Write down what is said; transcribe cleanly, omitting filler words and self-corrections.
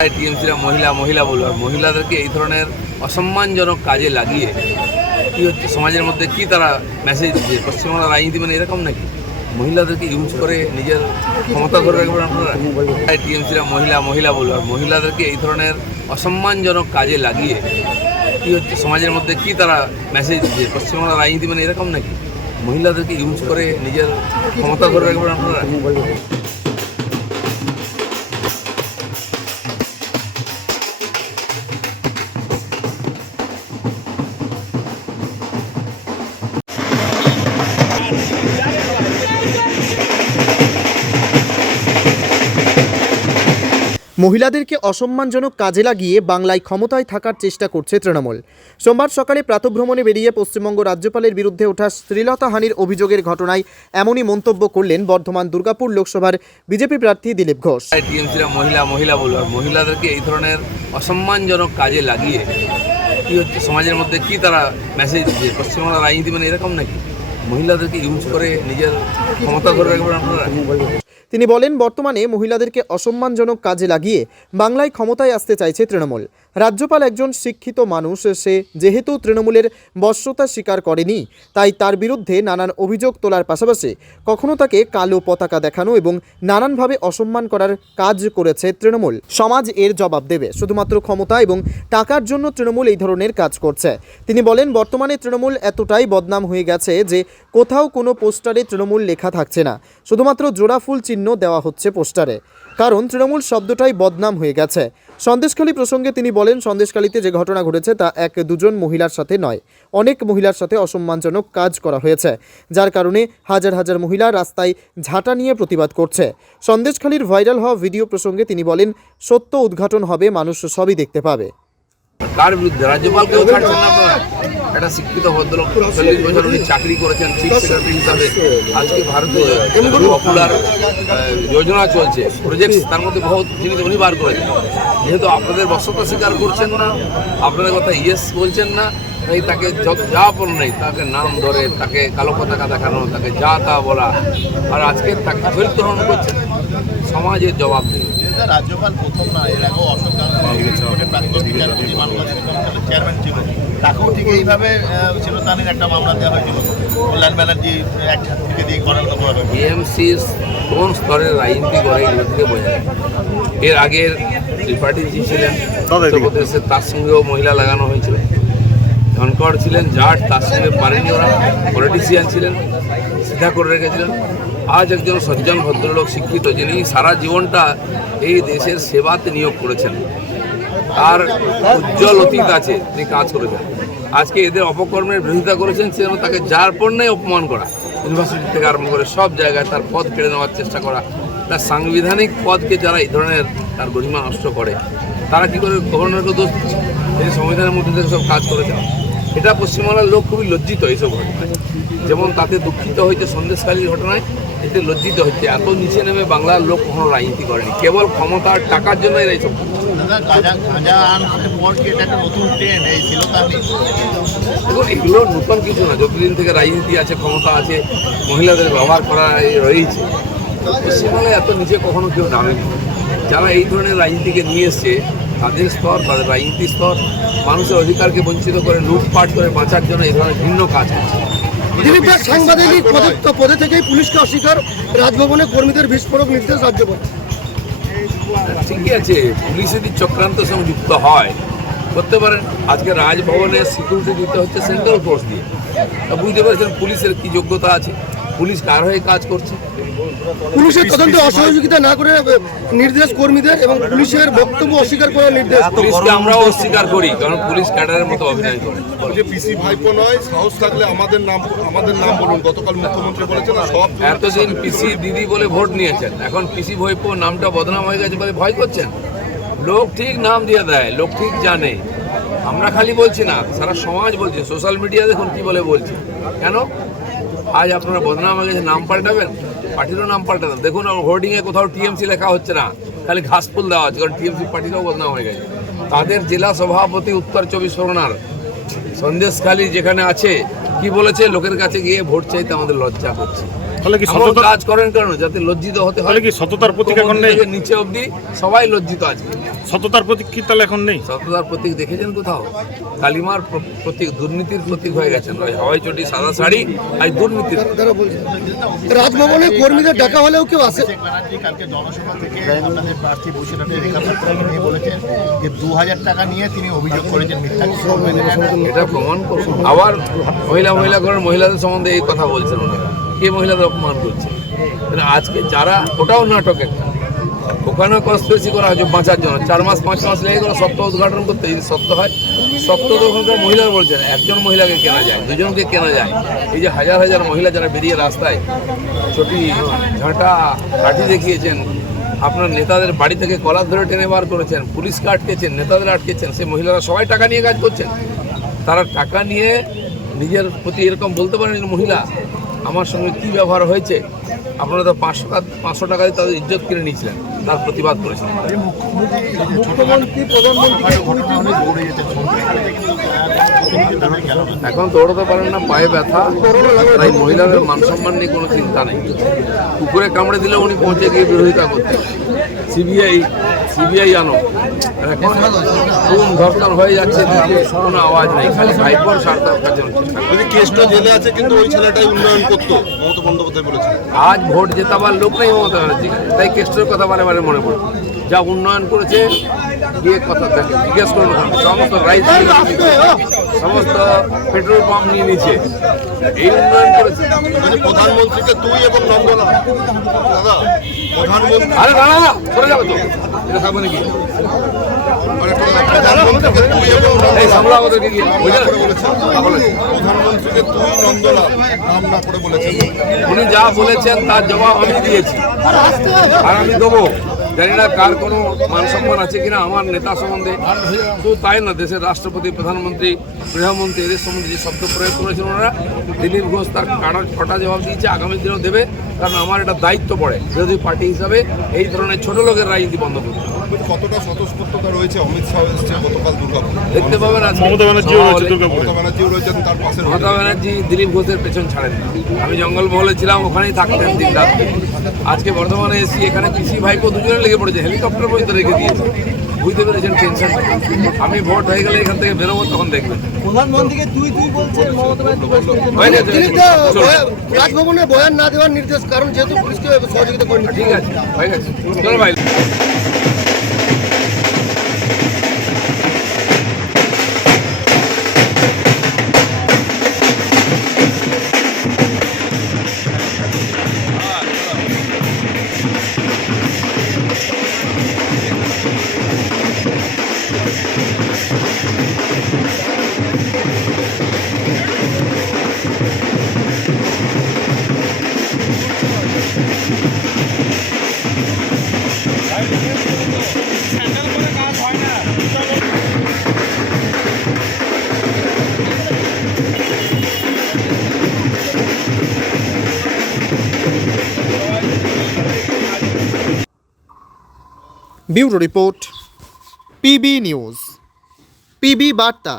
টিএমসিরা মহিলা বলবো, আর মহিলাদেরকে এই ধরনের অসম্মানজনক কাজে লাগিয়ে কি হচ্ছে সমাজের মধ্যে কি তারা মেসেজ দিচ্ছে? পশ্চিমবাংলার রাজনীতি মানে এরকম নাকি? মহিলাদেরকে ইউজ করে নিজের ক্ষমতা ধরে রাখবেন আপনারা? টিএমসিরা মহিলা বলবো, আর মহিলাদেরকে এই ধরনের অসম্মানজনক কাজে লাগিয়ে কি হচ্ছে সমাজের মধ্যে কি তারা মেসেজ দিচ্ছে? পশ্চিমবাংলার রাজনীতি মানে এরকম নাকি? মহিলাদেরকে ইউজ করে নিজের ক্ষমতা ধরে রাখবেন আপনারা? মহিলাদেরকে অসম্মানজনক কাজে লাগিয়ে বাংলায় ক্ষমতায় থাকার চেষ্টা করছে তৃণমূল। সোমবার সকালে প্রাতঃভ্রমণে বেরিয়ে পশ্চিমবঙ্গ রাজ্যপালের বিরুদ্ধে ওঠা শ্লীলতাহানির অভিযোগের ঘটনায় এমনই মন্তব্য করলেন বর্ধমান দুর্গাপুর লোকসভার বিজেপি প্রার্থী দিলীপ ঘোষ। টিএমসিরা মহিলা বলবো, আর মহিলাদেরকে এই ধরনের অসম্মানজনক কাজে লাগিয়ে কি হচ্ছে সমাজের মধ্যে কি তারা মেসেজ দিচ্ছে? পশ্চিমবাংলার রাজনীতি মানে এরকম নাকি? মহিলাদেরকে ইউজ করে নিজের ক্ষমতা ধরে রাখবেন আপনারা? তিনি বলেন, বর্তমানে মহিলাদেরকে অসম্মানজনক কাজে লাগিয়ে বাংলায় ক্ষমতায় আসতে চাইছে তৃণমূল। রাজ্যপাল একজন শিক্ষিত মানুষ, সে যেহেতু তৃণমূলের বশ্যতা স্বীকার করেনি, তাই তার বিরুদ্ধে নানান অভিযোগ তোলার পাশাপাশি কখনো তাকে কালো পতাকা দেখানো এবং নানানভাবে অসম্মান করার কাজ করেছে তৃণমূল। সমাজ এর জবাব দেবে। শুধুমাত্র ক্ষমতা এবং টাকার জন্য তৃণমূল এই ধরনের কাজ করছে। তিনি বলেন, বর্তমানে তৃণমূল এতটাই বদনাম হয়ে গেছে যে কোথাও কোনো পোস্টারে তৃণমূল লেখা থাকছে না, শুধুমাত্র জোড়া ফুল চিহ্ন দেওয়া হচ্ছে পোস্টারে, কারণ তৃণমূল শব্দটাই বদনাম হয়ে গেছে। সন্দেশখালী প্রসঙ্গে তিনি বলেন, সন্দেশখালীতে যে ঘটনা ঘটেছে তা এক দুজন মহিলার সাথে নয়, অনেক মহিলার সাথে অসম্মানজনক কাজ করা হয়েছে, যার কারণে হাজার হাজার মহিলা রাস্তায় ঝাঁটা নিয়ে প্রতিবাদ করছে। সন্দেশখালীর ভাইরাল হওয়া ভিডিও প্রসঙ্গে তিনি বলেন, সত্য উদ্ঘাটন হবে, মানুষ সবই দেখতে পাবে। কার বিরুদ্ধে? রাজ্যপালকেও ছাড়ছেন না আপনারা? একটা শিক্ষিত ভদ্রলোক, 40 বছর উনি চাকরি করেছেন চিফ সেক্রেটারি হিসাবে। আজকে ভারতীয় পপুলার যোজনা চলছে, প্রজেক্ট, তার মধ্যে বহুত জিনিস উনি বার করেছেন। যেহেতু আপনাদের বশ্যতা স্বীকার করছেন না, আপনাদের কথা ইয়েস বলছেন না, তাই তাকে যা বল নেই তাকে নাম ধরে তাকে কালো পতাকা দেখানো, তাকে যা তা বলা, আর আজকে তাকে ফেরতরণ করছেন। সমাজের জবাব নেই। রাজ্যপাল প্রথম না, এর আগেও অশোক চেয়ারম্যান ছিল, তাকেও ঠিক এইভাবে শ্লীলতাহানির একটা মামলা দেওয়া হয়েছিল। কল্যাণ ব্যানার্জি এক ছাত্রীকে দিয়ে করানো হবে। বিএমসির কোন স্তরের রাজনীতি করে এগুলোকে বোঝা যায়। এর আগের ত্রিপাঠীজি ছিলেন উত্তরপ্রদেশে, তার সঙ্গেও মহিলা লাগানো হয়েছিল। ধনকড় ছিলেন জাট, তার সঙ্গে পারেনি ওরা, পলিটিশিয়ান ছিলেন, সিধা করে রেখেছিলেন। আজ একজন সজ্জন ভদ্রলোক শিক্ষিত, যিনি সারা জীবনটা এই দেশের সেবাতে নিয়োগ করেছেন, তার উজ্জ্বল অতীত আছে, তিনি কাজ করেছেন। আজকে এদের অপকর্মের বিরোধিতা করেছেন, সেজন্য তাকে যার পণ্যেই অপমান করা, ইউনিভার্সিটি থেকে আরম্ভ করে সব জায়গায় তার পদ কেড়ে নেওয়ার চেষ্টা করা। তার সাংবিধানিক পদকে যারা এই ধরনের তার গরিমা নষ্ট করে, তারা কী করে গভর্নরকে দোষ দিচ্ছে? এই সংবিধানের মধ্যে থেকে সব কাজ করেছে। এটা পশ্চিমবাংলার লোক খুবই লজ্জিত এইসব ঘটনায়। যেমন তাতে দুঃখিত হয়েছে সন্দেশখালীর ঘটনায়, এতে লজ্জিত হচ্ছে। এত নিচে নেমে বাংলার লোক কখনো রাজনীতি করেনি, কেবল ক্ষমতা আর টাকার জন্য এরা এইসব। দেখুন, এগুলো নতুন কিছু না, যতদিন থেকে রাজনীতি আছে, ক্ষমতা আছে, মহিলাদের ব্যবহার করা রয়েছে। পশ্চিমবাংলায় এত নিচে কখনো কেউ নামেনি। যারা এই ধরনের রাজনীতিকে নিয়ে এসছে, তাদের স্তর, তাদের রাজনীতির স্তর মানুষের অধিকারকে বঞ্চিত করে, লুটপাট করে বাঁচার জন্য এই ধরনের ভিন্ন কাজ করছে। সাংবাদিক পদে থেকেই পুলিশকে অস্বীকার, রাজভবনে কর্মীদের বিস্ফোরক নির্দেশ রাজ্যপাল। ঠিকই আছে, পুলিশ যদি চক্রান্তের সঙ্গে যুক্ত হয় করতে পারেন। আজকে রাজভবনে সিকিউরিটি দিতে হচ্ছে সেন্ট্রাল ফোর্স দিয়ে। বুঝতে পারছেন পুলিশের কি যোগ্যতা আছে, পুলিশ কার হয়ে কাজ করছে। পুলিশের তদন্তে অসহযোগিতা না করে নির্দেশ কর্মীদের এবং পুলিশের বক্তব্য অস্বীকার করার নির্দেশ। পুলিশকে আমরাও অস্বীকার করি, কারণ পুলিশ ক্যাডারের মতো অভিনয় করে। পিসি ভাইপো নয়, সাহস থাকলে আমাদের নাম বলুন। গতকাল মুখ্যমন্ত্রী বলেছেন সব, এতদিন পিসি দিদি বলে ভোট নিয়েছেন, এখন পিসি ভাইপো নামটা বদনাম হয়ে গেছে বলে ভয় করছেন। লোক ঠিক নাম দিয়ে দেয়, লোক ঠিক জানে। আমরা খালি বলছি না, সারা সমাজ বলছে। সোশ্যাল মিডিয়া দেখুন কি বলে বলছে। কেন আজ আপনারা বদনাম হয়ে গেছে, নাম পাল্টাবেন? পার্টিরও নাম পাল্টাবেন। দেখুন, হোর্ডিংয়ে কোথাও টিএমসি লেখা হচ্ছে না, খালি ঘাসফুল দেওয়া হচ্ছে, কারণ টিএমসি পার্টিটাও বদনাম হয়ে গেছে। তাদের জেলা সভাপতি উত্তর 24 পরগনার সন্দেশখালী যেখানে আছে, কি বলেছে? লোকের কাছে গিয়ে ভোট চাইতে আমাদের লজ্জা করছে। তাহলে কি এমন সততা কাজ করেন কেন যাতে লজ্জিত হতে হয়? তাহলে কি সততার প্রতীক এখন নেই? থেকে নিচে অবধি সবাই লজ্জিত আছে। সততার প্রতীক কি তাহলে এখন নেই? সততার প্রতীক দেখেছেন কোথাও? কালিমার প্রতীক, দুর্নীতির প্রতীক হয়ে গেছেন। ওই হাওয়াই চটি, সাদা শাড়ি, আর দুর্নীতির। তারা বলছে রাজভবনে কর্মীদের ডাকা হলেও কেউ আসে। অভিষেক ব্যানার্জি কালকে জনসভা থেকে আপনাদের প্রার্থী বসিরহাটের রেখা সরকারকে নিয়ে বলেছেন যে 2000 টাকা নিয়ে তিনি অভিযোগ করেছেন মিথ্যা কিছু মেনে নেন। এটা প্রমাণ করুন। আবার মহিলা ঘরের মহিলাদের সম্বন্ধে এই কথা বলছেন ওনারা। কে মহিলাদের অপমান করছে? মানে আজকে যারা, ওটাও নাটক একটা, ওখানেও কনস্পিরেসি করা হয়েছে বাঁচার জন্য। 4 মাস 5 মাস লেগে গেল সপ্তাহ উদ্ঘাটন করতে। যদি সত্য হয়, সত্য তো ওখানকার মহিলারা বলছেন একজন মহিলাকে কেনা যায়, দুজনকে কেনা যায়। এই যে হাজার হাজার মহিলা যারা বেরিয়ে রাস্তায় চটি, ঝাঁটা, লাঠি দেখিয়েছেন, আপনার নেতাদের বাড়ি থেকে কলার ধরে টেনে বার করেছেন, পুলিশকে আটকেছেন, নেতাদের আটকেছেন, সে মহিলারা সবাই টাকা নিয়ে কাজ করছেন। তারা টাকা নিয়ে নিজের প্রতি এরকম বলতে পারেন, মহিলা আমার সঙ্গে কী ব্যবহার হয়েছে। আপনারা তো 500 টাকা দিয়ে তাদের ইজ্জত কিনে নিয়েছিলেন, তার প্রতিবাদ করেছিলেন। মুখ্যমন্ত্রী প্রধানমন্ত্রীকে ঘটনা হলে দৌড়ে যেতে এখন দৌড়াতে পারেন না, পায়ে ব্যথা, তাই মহিলাদের মান সম্মান নিয়ে কোনো চিন্তা নেই। কুকুরে কামড়ে দিলে উনি পৌঁছে গিয়ে বিরোধিতা করতেন। সিবিআই আনো, আর এখন খুন ধর্ষণ হয়ে যাচ্ছে, কোনো আওয়াজ নেই, খালি ভাইপোর স্বার্থের কাছে চেষ্টা করে। কেসটা জেলে আছে কিন্তু ওই ছেলেটাই উন্নয়ন করতো, মমতা বন্দ্যোপাধ্যায় বলেছেন। আজ ভোট জেতাবার লোক নেই মমতা ব্যানার্জি, তাই কেস্টের কথা বারে বারে মনে পড়ে। যা উন্নয়ন করেছে গিয়ে কথা দেখে জিজ্ঞেস করুন। সমস্ত রাইস, সমস্ত পেট্রোল পাম্প নিয়ে নিচ্ছে, এই উন্নয়ন করেছে। প্রধানমন্ত্রীকে তুই এবং নন্দলা দাদা, প্রধানমন্ত্রী আরে না না না, করে যাবে তো, এটা থাকবে নাকি? প্রধানমন্ত্রীকে তুই এবং এই সামলা আমাদেরকে গিয়ে বুঝলেন, প্রধানমন্ত্রীকে তুই নন্দলা নাম না করে বলেছেন। উনি যা বলেছেন তার জবাব আমি দিয়েছি, আর আমি দেবো। জানি না কার কোনো মান সম্মান আছে কিনা আমার নেতা সম্বন্ধে। শুধু তাই না, দেশের রাষ্ট্রপতি, প্রধানমন্ত্রী, গৃহমন্ত্রী, এদের সম্বন্ধে যে শব্দ প্রয়োগ করেছেন ওনারা, দিলীপ ঘোষ তার কটা জবাব দিয়েছে, আগামী দিনেও দেবে। কারণ আমার এটা দায়িত্ব পড়ে বিরোধী পার্টি হিসাবে এই ধরনের ছোট লোকের রাজনীতি বন্ধ করতে। কতটা স্বতঃস্ফূর্ততা রয়েছে? অমিত শাহ এসছে গতকাল দুর্গাপুর, দেখতে পাবেন আজকে মমতা ব্যানার্জিও রয়েছে দুর্গাপুরে। মমতা ব্যানার্জিও রয়েছেন তার পাশে। মমতা ব্যানার্জি দিলীপ ঘোষের পেছন ছাড়েন না। আমি জঙ্গলমহলে ছিলাম, ওখানেই থাকতেন দিন রাত। আজকে বর্ধমানে এসেছি, এখানে কৃষি ভাইপো দুজনে লেগে পড়েছে, হেলিকপ্টার পর্যন্ত রেখে দিয়েছে। বুঝতে পেরেছেন টেনশন। আমি ভোট হয়ে গেলে এখান থেকে বেরোবো, তখন দেখবেন। প্রধানমন্ত্রীকে তুই বলছেন, মমতা হয়ে গেছে। তিনি তো চলুন। রাজভবনে বয়ান না দেওয়ার নির্দেশ, কারণ যেহেতু পুলিশকে সহযোগিতা করেন। ঠিক আছে, হয়ে গেছে, চলো ভাই। Bureau report, PB news, PB বার্তা।